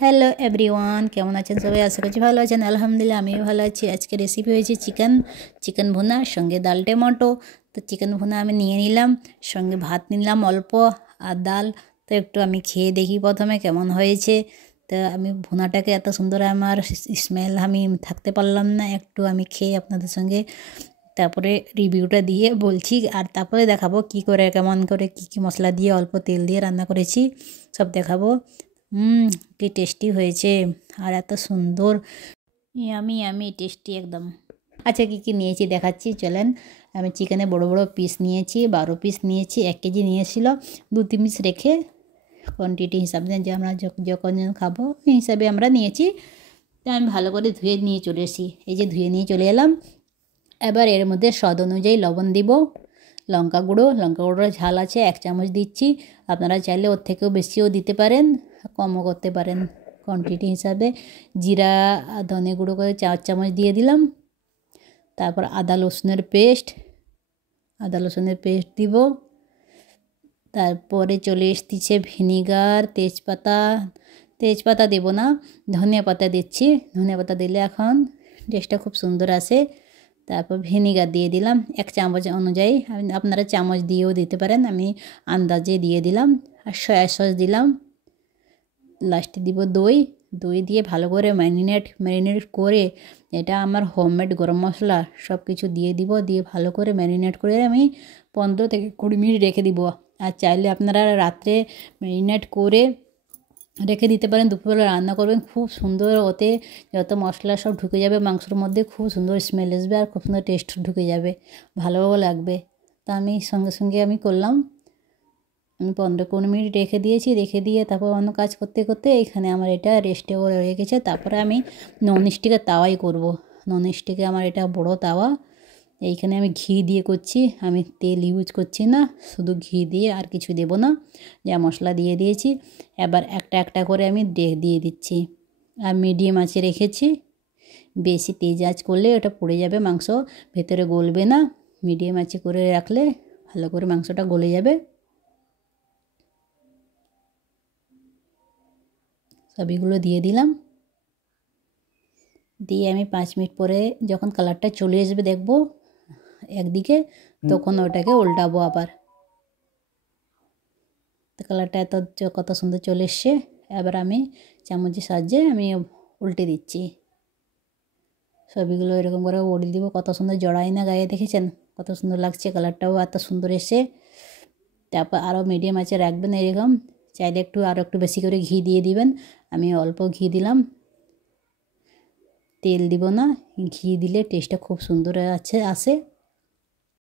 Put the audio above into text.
Hello everyone, কেমন আছেন সবাই? আশা করছি ভালো আছেন। আলহামদুলিল্লাহ আমিও ভালো আছি। আজকে রেসিপি হয়েছে চিকেন ভুনা, সঙ্গে ডাল টমেটো। তো চিকেন ভুনা আমি নিয়ে নিলাম, সঙ্গে ভাত নিলাম অল্প, আর ডাল। তো একটু আমি খেয়ে দেখি প্রথমে কেমন হয়েছে। তো আমি ভুনাটাকে এত সুন্দর, আমার স্মেল আমি থাকতে পারলাম না, একটু আমি খেয়ে আপনাদের সঙ্গে তারপরে রিভিউটা দিয়ে বলছি। আর তারপরে দেখাবো কি করে, কেমন করে, কি মশলা দিয়ে, অল্প তেল দিয়ে রান্না করেছি, সব দেখাবো। কি টেস্টি হয়েছে, আর এত সুন্দর, ইয়ামি ইয়ামি টেস্টি একদম। আচ্ছা, কি নিয়েছি দেখাচ্ছি, চলেন। আমি চিকেনে বড় বড় পিস নিয়েছি, 12 পিস নিয়েছি। 1 কেজি নিয়েছিল, 2-3 পিস রেখে কোয়ান্টিটি হিসাবে, যে আমরা যখন খাবো এই হিসাবে আমরা নিয়েছি। তাই আমি ভালো করে ধুয়ে নিয়ে চলে এসেছি, এই যে ধুয়ে নিয়ে চলে এলাম। এবার এর মধ্যে স্বাদ অনুযায়ী লবণ দিব, লঙ্কা গুঁড়োর ঝাল আছে 1 চামচ দিচ্ছি। আপনারা চাইলে ওর থেকেও বেশিও দিতে পারেন, কমও করতে পারেন কোয়ান্টিটি হিসাবে। জিরা ধনে গুঁড়ো করে 4 চামচ দিয়ে দিলাম। তারপর আদা রসুনের পেস্ট দিব। তারপরে চলে এসেছে ভিনিগার, তেজপাতা দেব না, ধনিয়া পাতা দিচ্ছি। ধনিয়া পাতা দিলে এখন টেস্টটা খুব সুন্দর আসে। তারপর ভিনিগার দিয়ে দিলাম 1 চামচ অনুযায়ী, আপনারা চামচ দিয়েও দিতে পারেন, আমি আন্দাজে দিয়ে দিলাম। আর সয়া সস দিলাম। লাস্টে দিব দই দিয়ে ভালো করে ম্যারিনেট করে, এটা আমার হোমমেড গরম মশলা, সব কিছু দিয়ে দিব, দিয়ে ভালো করে ম্যারিনেট করে আমি 15 থেকে 20 মিনিট রেখে দিব। আর চাইলে আপনারা রাত্রে ম্যারিনেট করে রেখে দিতে পারেন, দুপুরবেলা রান্না করবেন, খুব সুন্দর, ওতে যত মশলা সব ঢুকে যাবে মাংসের মধ্যে, খুব সুন্দর স্মেল আসবে আর খুব সুন্দর টেস্ট ঢুকে যাবে, ভালোও লাগবে। তা আমি সঙ্গে আমি করলাম। আমি 15-20 মিনিট রেখে দিয়ে তারপর অন্য কাজ করতে করতে এখানে আমার এটা রেস্টে রেখেছে। তারপরে আমি ননস্টিকের তাওয়াই করব। ননস্টিকে আমার এটা বড় তাওয়া, এইখানে আমি ঘি দিয়ে করছি, আমি তেল ইউজ করছি না, শুধু ঘি দিয়ে, আর কিছু দেব না, যা মশলা দিয়ে দিয়েছি। এবার একটা করে আমি দিয়ে দিচ্ছি, আর মিডিয়াম আঁচে রেখেছি। বেশি তেজ আঁচ করলে ওটা পুড়ে যাবে, মাংস ভেতরে গলবে না। মিডিয়াম আঁচে করে রাখলে ভালো করে মাংসটা গলে যাবে। সবগুলো দিয়ে দিলাম, দিয়ে আমি 5 মিনিট পরে যখন কালারটা চলে আসবে দেখবো একদিকে, তখন ওটাকে উল্টাবো আবার। তো কালারটা কত সুন্দর চলে এসছে। এবার আমি চামচের সাহায্যে আমি উল্টে দিচ্ছি, সবগুলো এরকম করে উল্টে দিব। কত সুন্দর জড়াই না গায়ে, দেখেছেন কত সুন্দর লাগছে, কালারটাও এত সুন্দর এসে। তারপর আরও মিডিয়াম আঁচে রাখবেন এরকম, চাইলে আরও একটু বেশি করে ঘি দিয়ে দিবেন। আমি অল্প ঘি দিলাম, তেল দিব না, ঘি দিলে টেস্টটা খুব সুন্দর আসে।